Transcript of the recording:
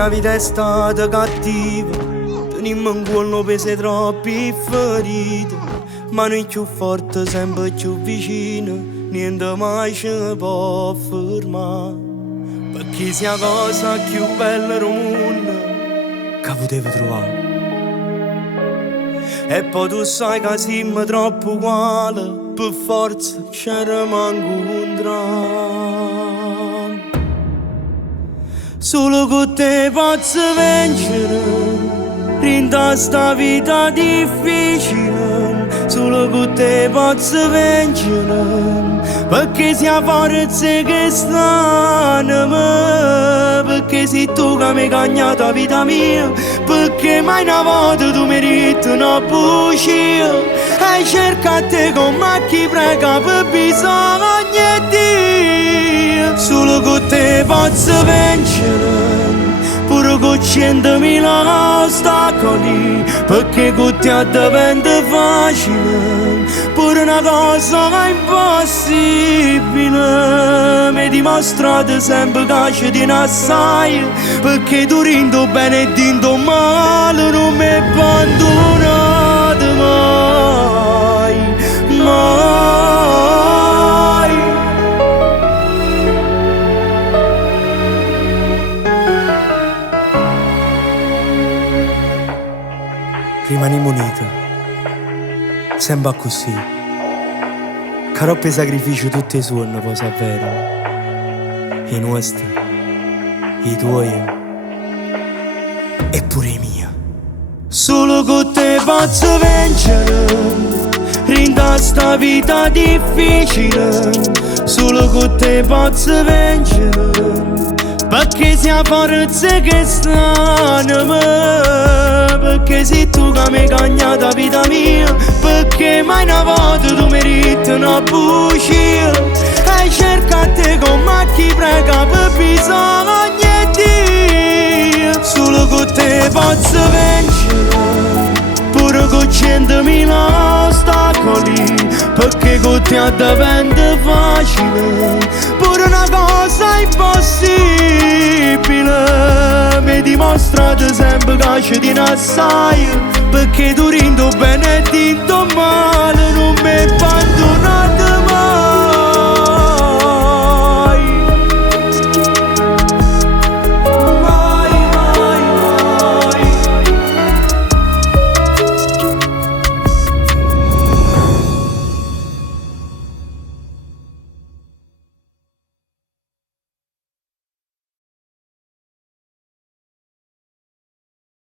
mia vita è stata cattiva, tenimmo in cuore pese troppi ferite, ma noi più forti sempre più vicino, niente mai ci può fermare, perché sia cosa più bella del mondo che potevo trovare. E poi tu sai che siamo troppo uguali, per forza ci rimango incontrare. Solo con te posso vincere, rinda sta vita difficile. Solo con te posso vincere, perché sia forza che sta in me. Perché sei tu che mi hai cagnato la vita mia, perché mai una volta tu meriti una bugia. E cerca te con chi prega per bisogno di Dio. Solo con te posso vincere, pure con 100.000 ostacoli, perché con te diventa facile, pure una cosa impossibile. Mi dimostrate sempre che ci tieni assai, perché tu rindo bene e dindo male, non mi abbandonate mai, mai. Rimaniamo uniti, sempre così, che troppi sacrifici tutti i suoni poi s'avverano, i nostri, i tuoi e pure i miei. Solo con te posso vincere, rinda sta vita difficile. Solo con te posso vincere, perché sia forza che sta in me. Perché sei tu che mi hai cagnato la vita mia, perché mai una volta tu meriti una bugia. E cerca te con chi prega per bisogno di Dio. Solo con te posso vincere, pure con 100.000 ostacoli, perché con te diventa facile, pure una cosa impossibile. Mi dimostrate sempre che ci tieni assai, perché tu rindo bene e dindo male, non mi